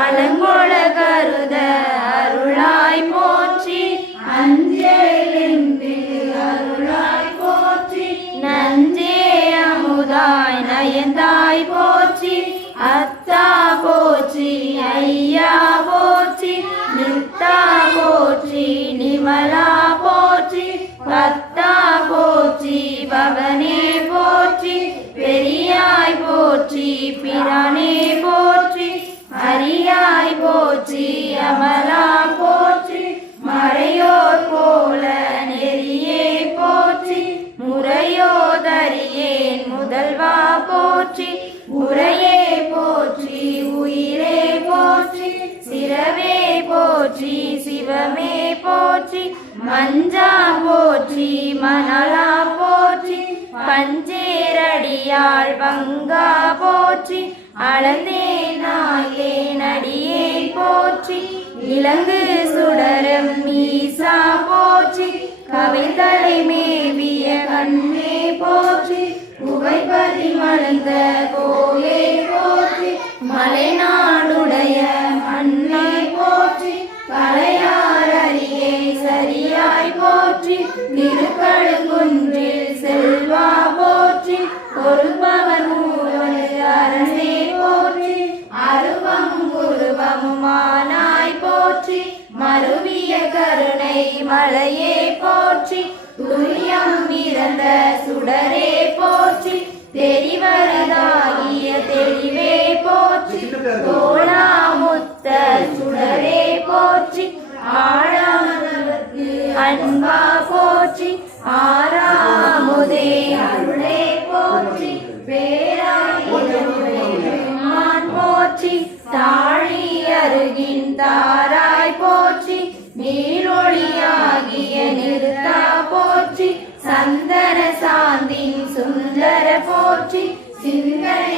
அலங்கொள கருத அருளாய் போற்றி அஞ்செழுந்து அருளாய் போற்றி நஞ்சே அமுதாய் நயந்தாய் போற்றி அத்தா போற்றி ஐயா போற்றி நித்தா போற்றி நிமலா போற்றி பத்தா போற்றி பவனே போற்றி பெரியாய் போற்றி பிரானே போற்றி அரியாய் போற்றி அமலா போற்றி மறையோர் போல நெறியே போற்றி முறையோதறியேன் முதல்வா போற்றி உரையே போற்றி உயிரே போற்றி சிரவே போற்றி சிவமே போற்றி மஞ்சா போற்றி மணலா போற்றி பஞ்சேரடியாள் பங்கா போற்றி அளந்தே நாயே நடியே போற்றி இலங்கு சுடரம் ஈசா போற்றி கவிதலை மேவிய கண்ணே போற்றி புகைப்பதி மலர்ந்த கோவே போற்றி மலைநாடுடைய மண்ணே போற்றி கலையார் அரியே சரியாய் போற்றி திருக்கழுங்குன்றில் செல்வா போற்றி ஒருபவன் மூவனு அரசே போற்றி அருவம் உருவமுமானாய் போற்றி மருவிய கருணை மலையே போற்றி துரியம் இறந்த சுடரே போற்றி தெரிவரதாகிய தெளிவே போற்றி தோளாமுத்த சுடரே போற்றி ஆழாமதற்கு அன்பா போற்றி ஆறாமுதே அருளே போற்றி பேரான் போற்றி தாழி அருகின் தாராய் போற்றி நீரொழியாகிய நிறுத்தா போற்றி சந்தன சாந்தின் சுந்தர போற்றி சிந்தனை